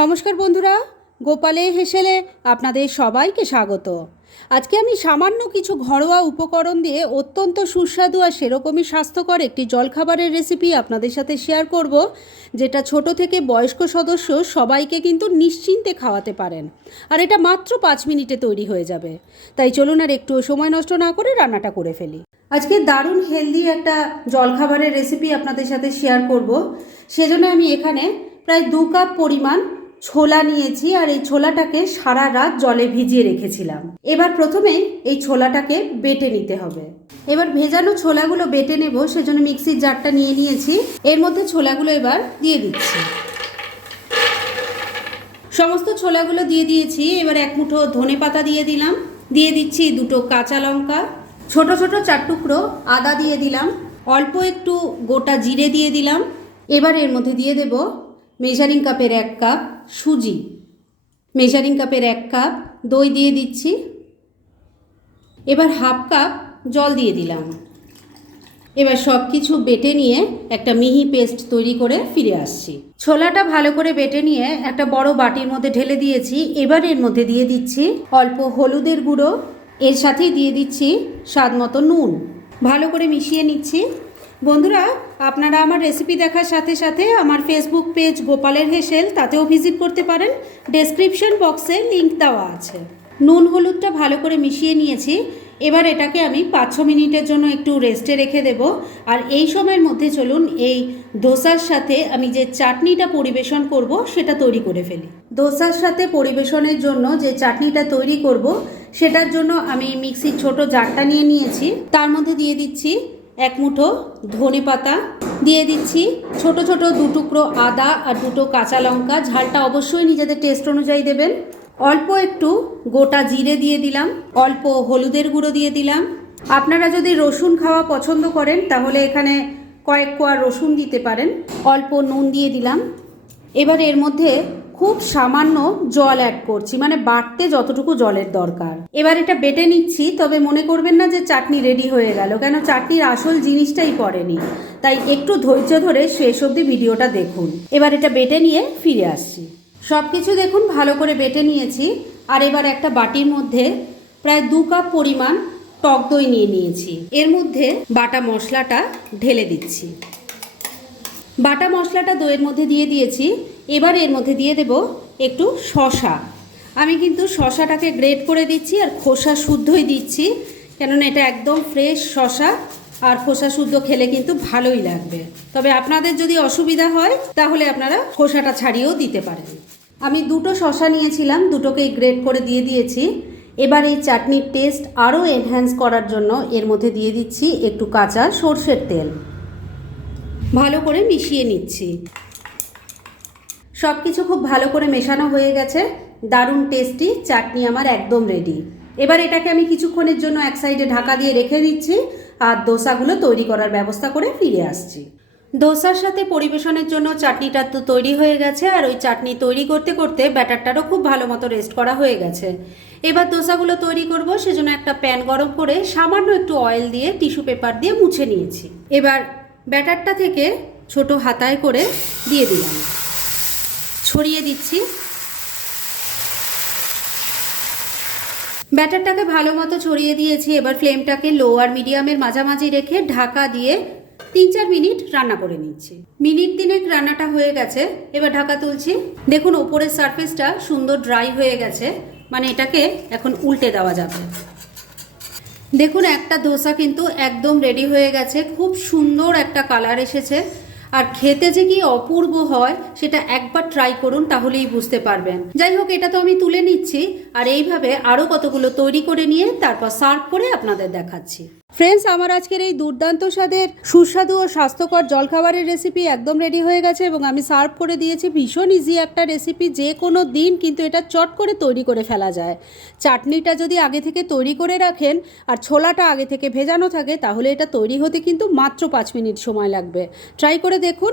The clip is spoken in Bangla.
নমস্কার বন্ধুরা, গোপালে হেসেলে আপনাদের সবাইকে স্বাগত। আজকে আমি সামান্য কিছু ঘরোয়া উপকরণ দিয়ে অত্যন্ত সুস্বাদু আর সেরকমই স্বাস্থ্যকর একটি জলখাবারের রেসিপি আপনাদের সাথে শেয়ার করব, যেটা ছোট থেকে বয়স্ক সদস্য সবাইকে কিন্তু নিশ্চিন্তে খাওয়াতে পারেন। আর এটা মাত্র পাঁচ মিনিটে তৈরি হয়ে যাবে। তাই চলুন আর একটু সময় নষ্ট না করে রান্নাটা করে ফেলি। আজকে দারুণ হেলদি একটা জলখাবারের রেসিপি আপনাদের সাথে শেয়ার করব। সেজন্য আমি এখানে প্রায় দু কাপ পরিমাণ ছোলা নিয়েছি আর এই ছোলাটাকে সারা রাত জলে ভিজিয়ে রেখেছিলাম। এবার প্রথমে এই ছোলাটাকে বেটে নিতে হবে। এবার ভেজানো ছোলাগুলো বেটে নেব, সেজন্য মিক্সির জারটা নিয়ে নিয়েছি। এর মধ্যে ছোলাগুলো এবার দিয়ে দিচ্ছি। সমস্ত ছোলাগুলো দিয়ে দিয়েছি। এবার এক মুঠো ধনে পাতা দিয়ে দিলাম। দিয়ে দিচ্ছি দুটো কাঁচা লঙ্কা। ছোট ছোট চার টুকরো আদা দিয়ে দিলাম। অল্প একটু গোটা জিরে দিয়ে দিলাম। এবার এর মধ্যে দিয়ে দেব মেজারিং কাপের এক কাপ সুজি। মেজারিং কাপের এক কাপ দই দিয়ে দিচ্ছি। এবার হাফ কাপ জল দিয়ে দিলাম। এবার সব কিছু বেটে নিয়ে একটা মিহি পেস্ট তৈরি করে ফিরে আসছি। ছোলাটা ভালো করে বেটে নিয়ে একটা বড় বাটির মধ্যে ঢেলে দিয়েছি। এবার এর মধ্যে দিয়ে দিচ্ছি অল্প হলুদের গুঁড়ো। এর সাথেই দিয়ে দিচ্ছি স্বাদ মতো নুন। ভালো করে মিশিয়ে নিচ্ছি। বন্ধুরা, আপনারা আমার রেসিপি দেখার সাথে সাথে আমার ফেসবুক পেজ গোপালের হেসেল, তাতেও ভিজিট করতে পারেন। ডেসক্রিপশন বক্সে লিংক দেওয়া আছে। নুন হলুদটা ভালো করে মিশিয়ে নিয়েছি। এবার এটাকে আমি পাঁচ ছ মিনিটের জন্য একটু রেস্টে রেখে দেব। আর এই সময়ের মধ্যে চলুন, এই দোসার সাথে আমি যে চাটনিটা পরিবেশন করব, সেটা তৈরি করে ফেলি। দোসার সাথে পরিবেশনের জন্য যে চাটনিটা তৈরি করব, সেটার জন্য আমি মিক্সির ছোট জারটা নিয়ে নিয়েছি। তার মধ্যে দিয়ে দিচ্ছি এক মুঠো ধনে পাতা দিয়ে দিচ্ছি। ছোট ছোট দু টুকরো আদা আর দুটো কাঁচা লঙ্কা। ঝালটা অবশ্যই নিজেদের টেস্ট অনুযায়ী দেবেন। অল্প একটু গোটা জিরে দিয়ে দিলাম। অল্প হলুদের গুঁড়ো দিয়ে দিলাম। আপনারা যদি রসুন খাওয়া পছন্দ করেন, তাহলে এখানে কয়েক কোয়া রসুন দিতে পারেন। অল্প নুন দিয়ে দিলাম। এবার এর মধ্যে খুব সামান্য জল অ্যাড করছি মানে বাড়তে যতটুকু জলের দরকার। এবার এটা বেটে নিচ্ছি, তবে মনে করবেন না যে চাটনি রেডি হয়ে গেল, কেন চাটনির আসল জিনিসটাই পড়েনি। তাই একটু ধৈর্য ধরে শেষ অবধি ভিডিওটা দেখুন। এবার এটা বেটে নিয়ে ফিরে আসছি। সব কিছু দেখুন, ভালো করে বেটে নিয়েছি, আর এবার একটা বাটির মধ্যে প্রায় দু কাপ পরিমাণ টক দই নিয়ে নিয়েছি। এর মধ্যে বাটা মশলাটা ঢেলে দিচ্ছি। বাটা মশলাটা দইয়ের মধ্যে দিয়ে দিয়েছি। এবার এর মধ্যে দিয়ে দেব একটু শশা আমি কিন্তু শশাটাকে গ্রেট করে দিচ্ছি আর খোসা শুদ্ধই দিচ্ছি, কেননা এটা একদম ফ্রেশ শশা আর খোসা শুদ্ধ খেলে কিন্তু ভালোই লাগবে। তবে আপনাদের যদি অসুবিধা হয়, তাহলে আপনারা খোসাটা ছাড়িয়েও দিতে পারেন। আমি দুটো শশা নিয়েছিলাম, দুটোকেই গ্রেট করে দিয়ে দিয়েছি। এবার এই চাটনির টেস্ট আরও এনহ্যান্স করার জন্য এর মধ্যে দিয়ে দিচ্ছি একটু কাঁচা সর্ষের তেল। ভালো করে মিশিয়ে নিচ্ছি। সব কিছু খুব ভালো করে মেশানো হয়ে গেছে। দারুণ টেস্টি চাটনি আমার একদম রেডি এবার এটাকে আমি কিছুক্ষণের জন্য এক সাইডে ঢাকা দিয়ে রেখে দিচ্ছি আর দোসাগুলো তৈরি করার ব্যবস্থা করে ফিরে আসছি। দোসার সাথে পরিবেশনের জন্য চাটনিটা তো তৈরি হয়ে গেছে আর ওই চাটনি তৈরি করতে করতে ব্যাটারটারও খুব ভালো মতো রেস্ট করা হয়ে গেছে। এবার দোসাগুলো তৈরি করব, সেজন্য একটা প্যান গরম করে সামান্য একটু অয়েল দিয়ে টিস্যু পেপার দিয়ে মুছে নিয়েছি। এবার ব্যাটারটা থেকে ছোট হাতায় করে দিয়ে দিলাম। ছড়িয়ে দিচ্ছি। ব্যাটারটাকে ভালো মতো ছড়িয়ে দিয়েছি। এবার ফ্লেমটাকে লো আর মিডিয়ামের মাঝামাঝি রেখে ঢাকা দিয়ে তিন চার মিনিট রান্না করে নিচ্ছি। মিনিট তিনেক রান্নাটা হয়ে গেছে। এবার ঢাকা তুলছি। দেখুন, ওপরের সারফেসটা সুন্দর ড্রাই হয়ে গেছে। মানে এটাকে এখন উল্টে দেওয়া যাবে। দেখুন, একটা ধোসা কিন্তু একদম রেডি হয়ে গেছে। খুব সুন্দর একটা কালার এসেছে। আর খেতে যে কি অপূর্ব হয়, সেটা একবার ট্রাই করুন, তাহলেই বুঝতে পারবেন। যাই হোক, এটা তো আমি তুলে নিচ্ছি। আর এইভাবে আরও কতগুলো তৈরি করে নিয়ে, তারপর সার্ভ করে আপনাদের দেখাচ্ছি। ফ্রেন্ডস আমার আজকের এই দুর্দান্ত স্বাদের সুস্বাদু ও স্বাস্থ্যকর জলখাবারের রেসিপি একদম রেডি হয়ে গেছে এবং আমি সার্ভ করে দিয়েছি ভীষণ ইজি একটা রেসিপি যে কোনো দিন কিন্তু এটা চট করে তৈরি করে ফেলা যায়। চাটনিটা যদি আগে থেকে তৈরি করে রাখেন আর ছোলাটা আগে থেকে ভেজানো থাকে তাহলে এটা তৈরি হতে কিন্তু মাত্র পাঁচ মিনিট সময় লাগবে। ট্রাই করে দেখুন।